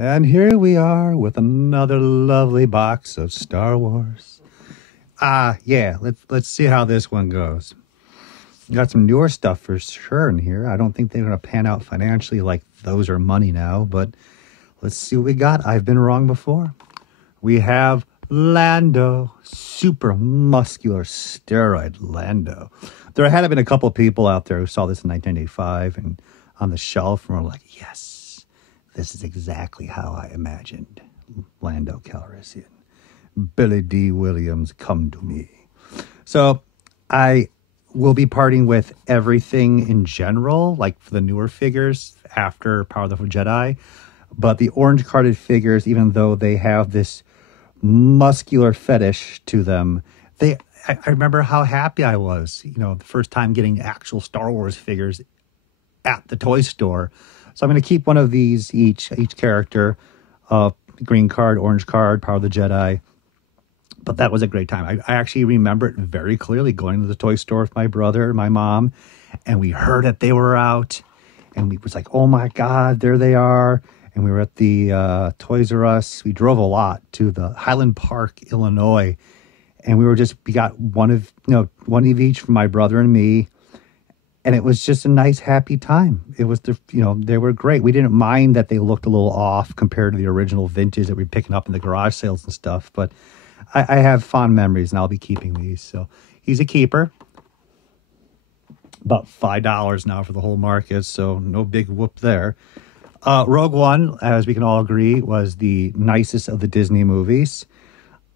And here we are with another lovely box of Star Wars. Yeah, let's see how this one goes. Got some newer stuff for sure in here. I don't think they're going to pan out financially like those are money now, but let's see what we got. I've been wrong before. We have Lando, super muscular steroid Lando. There had been a couple people out there who saw this in 1985 and on the shelf and were like, yes, this is exactly how I imagined Lando Calrissian. Billy D. Williams, come to me. So I will be parting with everything in general, like for the newer figures after Power of the Jedi. But the orange carded figures, even though they have this muscular fetish to them, I remember how happy I was, the first time getting actual Star Wars figures at the toy store. So I'm going to keep one of these each character, green card, orange card, Power of the Jedi. But that was a great time. I actually remember it very clearly, going to the toy store with my brother and my mom, and we heard that they were out, and we was like, oh my God, there they are. And we were at the Toys R Us. We drove a lot to the Highland Park, Illinois, and we got one of each for my brother and me, and it was just a nice, happy time. It was they were great. We didn't mind that they looked a little off compared to the original vintage that we were picking up in the garage sales and stuff, but I have fond memories, and I'll be keeping these. So he's a keeper. About $5 now for the whole market, so no big whoop there. Rogue One, as we can all agree, was the nicest of the Disney movies.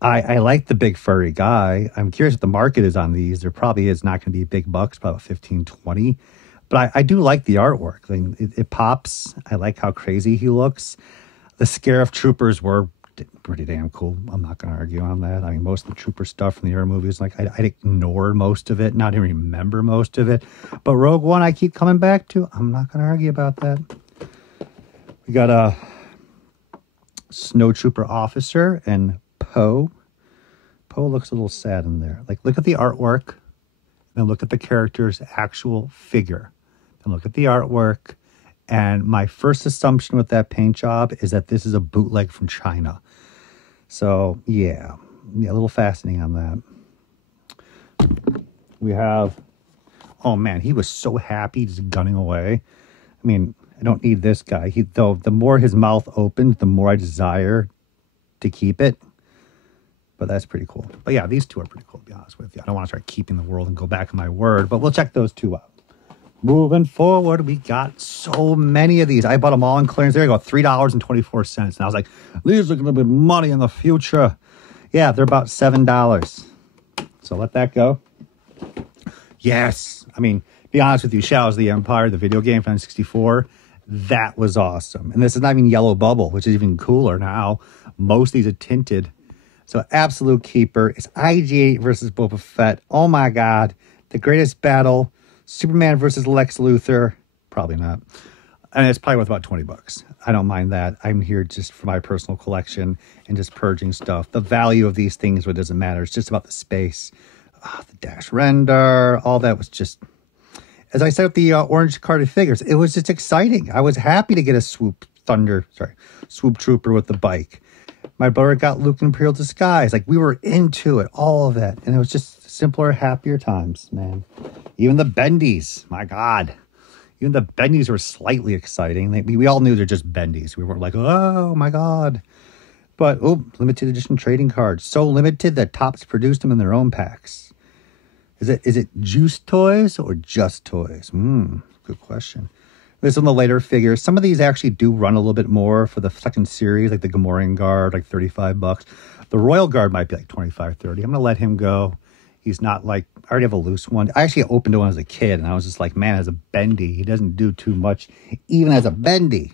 I like the big furry guy. I'm curious what the market is on these. There probably is not going to be big bucks, probably 15, 20. But I do like the artwork. I mean, it pops. I like how crazy he looks. The Scarif troopers were pretty damn cool. I'm not going to argue on that. I mean, most of the trooper stuff from the early movies, like I'd ignore most of it, not even remember most of it. But Rogue One, I keep coming back to. I'm not going to argue about that. We got a snowtrooper officer and Poe. Poe looks a little sad in there. Like, look at the artwork, and look at the character's actual figure, and look at the artwork. And my first assumption with that paint job is that this is a bootleg from China. So, yeah, a little fascinating on that. We have, oh man, he was so happy just gunning away. I mean, I don't need this guy. Though the more his mouth opens, the more I desire to keep it. But that's pretty cool. But yeah, these two are pretty cool, to be honest with you. I don't want to start keeping the world and go back on my word, but we'll check those two out. Moving forward, we got so many of these. I bought them all in clearance. There you go, $3.24. And I was like, these are going to be money in the future. Yeah, they're about $7. So let that go. Yes. I mean, to be honest with you, Shadows of the Empire, the video game from 1964, that was awesome. And this is not even Yellow Bubble, which is even cooler now. Most of these are tinted. So absolute keeper. It's IG-8 versus Boba Fett. Oh my God. The greatest battle. Superman versus Lex Luthor. Probably not. And it's probably worth about $20. I don't mind that. I'm here just for my personal collection and just purging stuff. The value of these things, what doesn't matter. It's just about the space. The dash render. All that was just... As I said with the orange carded figures, it was just exciting. I was happy to get a swoop trooper with the bike. My brother got Luke in Imperial Disguise. Like, we were into it, all of that. And it was just simpler, happier times, man. Even the bendies, my God. Even the bendies were slightly exciting. We all knew they're just bendies. We weren't like, oh, my God. But, limited edition trading cards. So limited that Topps produced them in their own packs. Is it Juice Toys or Just Toys? Good question. This is on the later figures. Some of these actually do run a little bit more for the second series, like the Gamorrean Guard, like $35. The Royal Guard might be like $25, $30. I'm going to let him go. He's not like, I already have a loose one. I actually opened one as a kid, and I was just like, man, as a bendy, he doesn't do too much, even as a bendy.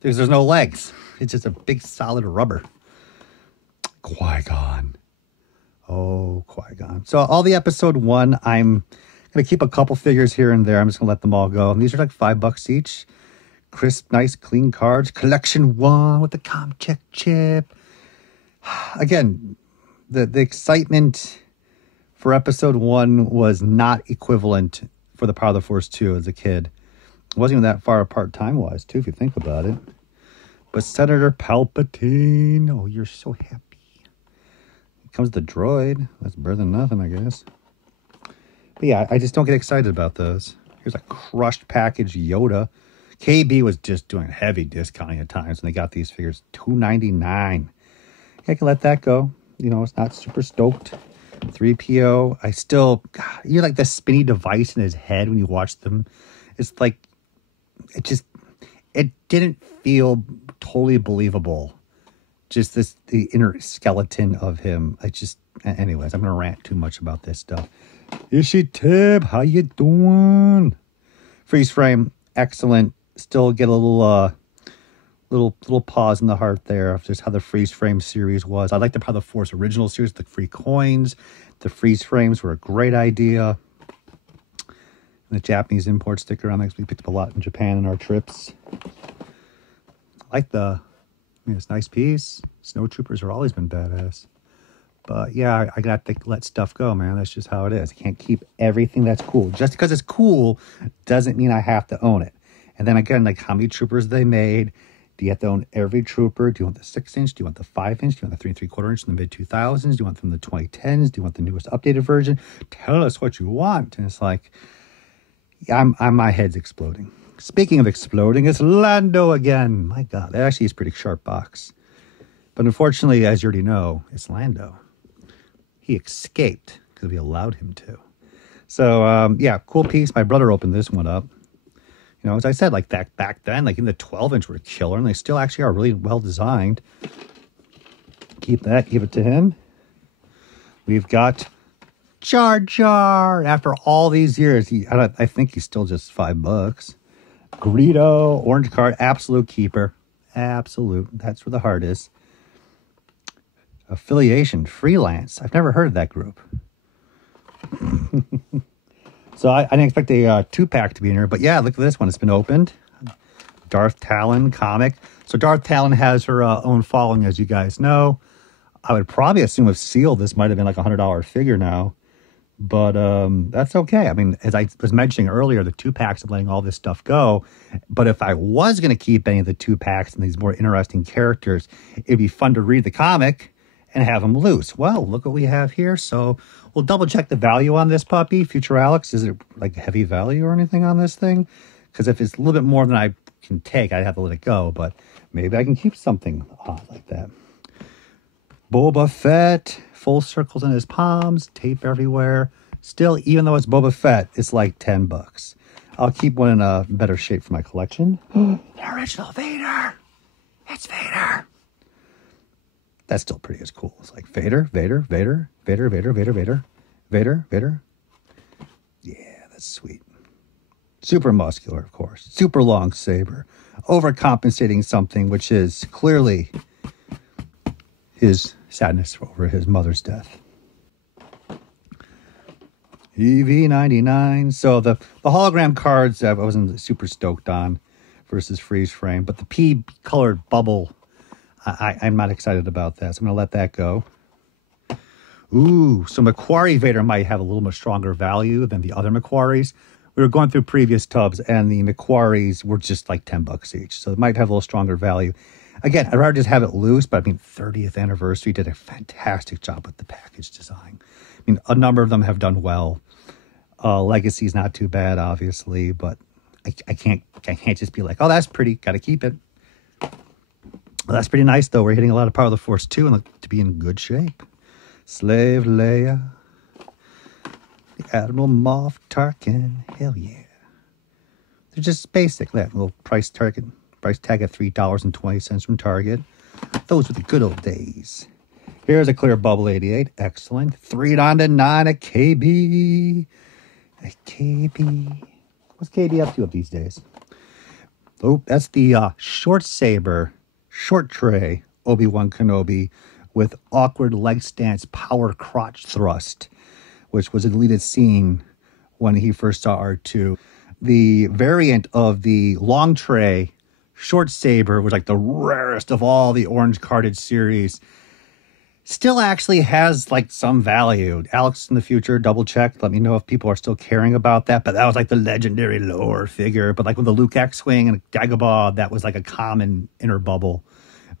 There's no legs. It's just a big solid rubber. Qui-Gon. Oh, Qui-Gon. So all the episode 1, I'm going to keep a couple figures here and there. I'm just going to let them all go. And these are like $5 each. Crisp, nice, clean cards. Collection 1 with the ComCheck chip. Again, the excitement for episode 1 was not equivalent for the Power of the Force 2 as a kid. It wasn't even that far apart time-wise, too, if you think about it. But Senator Palpatine, oh, you're so happy. Here comes the droid. That's better than nothing, I guess. But yeah, I just don't get excited about those. Here's a crushed package Yoda. KB was just doing heavy discounting at times when they got these figures. $2.99. I can let that go. You know, it's not super stoked. 3PO. I still, God, you're like the spinny device in his head when you watch them. It's like, it didn't feel totally believable. Just the inner skeleton of him. Anyways, I'm going to rant too much about this stuff. Ishi Tib, how you doing? Freeze frame, excellent. Still get a little pause in the heart there of just how the freeze frame series was. I liked how the Force original series, the free coins, the freeze frames were a great idea. And the Japanese import sticker on that, we picked up a lot in Japan in our trips. I like it's a nice piece. Snow Troopers have always been badass. But yeah, I got to let stuff go, man. That's just how it is. I can't keep everything that's cool. Just because it's cool doesn't mean I have to own it. And then again, like how many troopers they made. Do you have to own every trooper? Do you want the 6-inch? Do you want the 5-inch? Do you want the 3 3/4 inch in the mid-2000s? Do you want from the 2010s? Do you want the newest updated version? Tell us what you want. And it's like, my head's exploding. Speaking of exploding, it's Lando again. My God, that actually is a pretty sharp box. But unfortunately, as you already know, it's Lando. He escaped because we allowed him to. So, yeah, cool piece. My brother opened this one up. You know, as I said, like back then, like in the 12-inch were killer, and they still actually are really well designed. Keep that, give it to him. We've got Jar Jar. After all these years, I think he's still just $5. Greedo, orange card, absolute keeper. Absolute. That's where the heart is. Affiliation, freelance. I've never heard of that group. So I didn't expect a 2-pack to be in here. But yeah, look at this one. It's been opened. Darth Talon comic. So Darth Talon has her own following, as you guys know. I would probably assume if sealed, this might have been like a $100 figure now. But that's okay. I mean, as I was mentioning earlier, the 2-packs of letting all this stuff go. But if I was going to keep any of the 2-packs and these more interesting characters, it'd be fun to read the comic and have them loose. Well, look what we have here. So we'll double check the value on this puppy. Future Alex, is it like heavy value or anything on this thing? Because if it's a little bit more than I can take, I'd have to let it go. But maybe I can keep something odd like that. Boba Fett, full circles in his palms, tape everywhere. Still, even though it's Boba Fett, it's like $10. I'll keep one in a better shape for my collection. The original Vader. It's Vader. That's still pretty as cool. It's like Vader. Yeah, that's sweet. Super muscular, of course. Super long saber. Overcompensating something which is clearly his sadness over his mother's death. EV99. So the hologram cards I wasn't super stoked on versus freeze frame, but the P colored bubble, I'm not excited about that. So I'm going to let that go. Ooh, so Macquarie Vader might have a little more stronger value than the other Macquaries. We were going through previous tubs, and the Macquaries were just like $10 each. So it might have a little stronger value. Again, I'd rather just have it loose, but I mean, 30th anniversary did a fantastic job with the package design. I mean, a number of them have done well. Legacy's not too bad, obviously, but I can't just be like, oh, that's pretty, got to keep it. Well, that's pretty nice, though. We're hitting a lot of Power of the Force 2 and look to be in good shape. Slave Leia. The Admiral Moff Tarkin. Hell yeah. They're just basic. That little price tag at $3.20 from Target. Those were the good old days. Here's a clear bubble 88. Excellent. $3.99 a KB. A KB. What's KB up to these days? Oh, that's the short saber, short tray Obi-Wan Kenobi with awkward leg stance power crotch thrust, which was a deleted scene when he first saw R2. The variant of the long tray short saber was like the rarest of all the orange carded series. still actually has like some value. Alex in the future, double check. Let me know if people are still caring about that. But that was like the legendary lore figure. But like with the Luke X-Wing and Dagobah, that was like a common inner bubble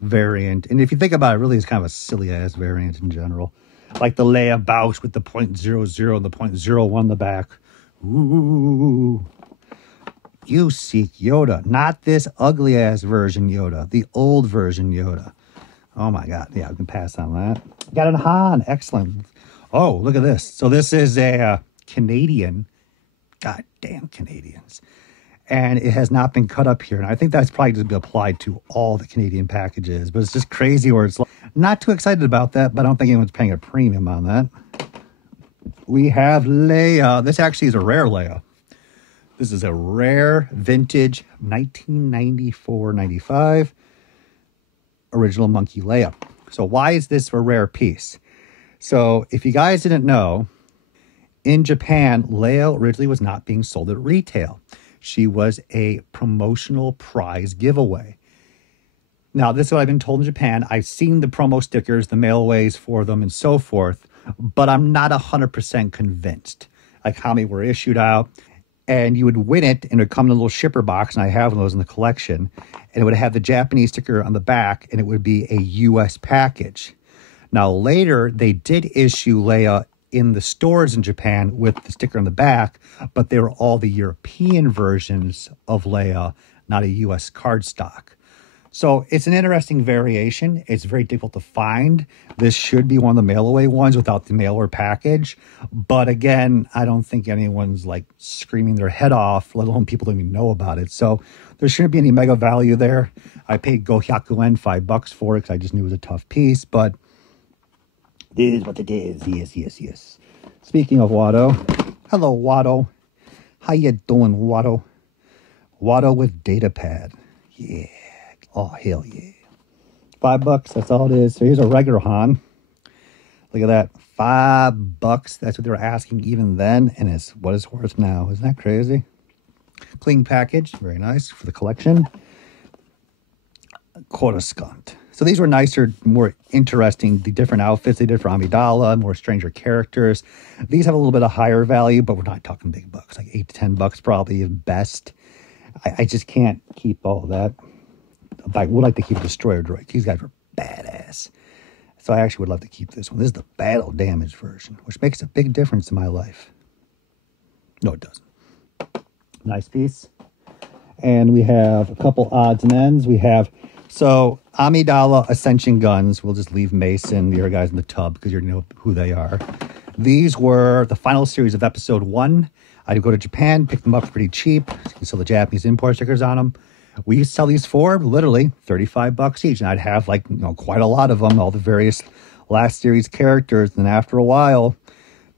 variant. And if you think about it, really is kind of a silly ass variant in general. Like the Leia Bausch with the .00 and the .01 in the back. Ooh. You seek Yoda, not this ugly ass version Yoda, the old version Yoda. Oh my God. Yeah, I can pass on that. Got an Han. Excellent. Oh, look at this. So this is a Canadian. God damn Canadians. And it has not been cut up here. And I think that's probably going to be applied to all the Canadian packages. But it's just crazy where it's like, not too excited about that, but I don't think anyone's paying a premium on that. We have Leia. This actually is a rare Leia. This is a rare vintage 1994-95 original Monkey Leia. So why is this a rare piece? So if you guys didn't know, in Japan, Leia originally was not being sold at retail. She was a promotional prize giveaway. Now, this is what I've been told in Japan. I've seen the promo stickers, the mailaways for them, and so forth, but I'm not 100% convinced. Like how many were issued out, and you would win it, and it would come in a little shipper box, and I have one of those in the collection, and it would have the Japanese sticker on the back, and it would be a U.S. package. Now, later, they did issue Leia in the stores in Japan with the sticker on the back, but they were all the European versions of Leia, not a U.S. cardstock. So it's an interesting variation. It's very difficult to find. This should be one of the mail-away ones without the mail or package. But again, I don't think anyone's like screaming their head off, let alone people don't even know about it. So there shouldn't be any mega value there. I paid Gohyakuen $5 for it because I just knew it was a tough piece. But it is what it is. Yes, yes, yes. Speaking of Watto, hello, Watto. How you doing, Watto? Watto with datapad. Yeah. Oh, hell yeah. $5, that's all it is. So here's a regular Han. Look at that. $5. That's what they were asking even then, and it's what it's worth now. Isn't that crazy? Clean package. Very nice for the collection. Coruscant. So these were nicer, more interesting, the different outfits they did for Amidala, more stranger characters. These have a little bit of higher value, but we're not talking big bucks, like $8 to $10 probably at best. I just can't keep all of that. I would like to keep Destroyer Droid. These guys were badass. So I actually would love to keep this one. This is the battle damage version, which makes a big difference in my life. No, it doesn't. Nice piece. And we have a couple odds and ends. We have, so Amidala Ascension guns. We'll just leave Mason, the other guys in the tub, because you know who they are. These were the final series of episode 1. I'd go to Japan, pick them up pretty cheap. You can sell the Japanese import stickers on them. We used to sell these for literally $35 each, and I'd have like, you know, quite a lot of them, all the various last series characters. And after a while,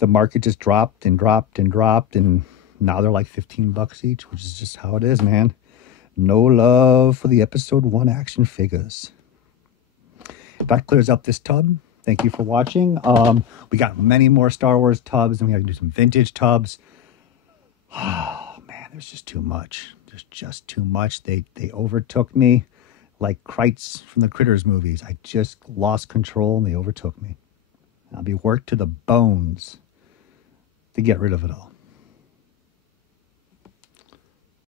the market just dropped and dropped and dropped, and now they're like $15 each, which is just how it is, man. No love for the episode 1 action figures. That clears up this tub. Thank you for watching. We got many more Star Wars tubs, and we got to do some vintage tubs. Oh man, there's just too much. There's just too much. They overtook me like Kreitz from the Critters movies. I just lost control and they overtook me. I'll be worked to the bones to get rid of it all.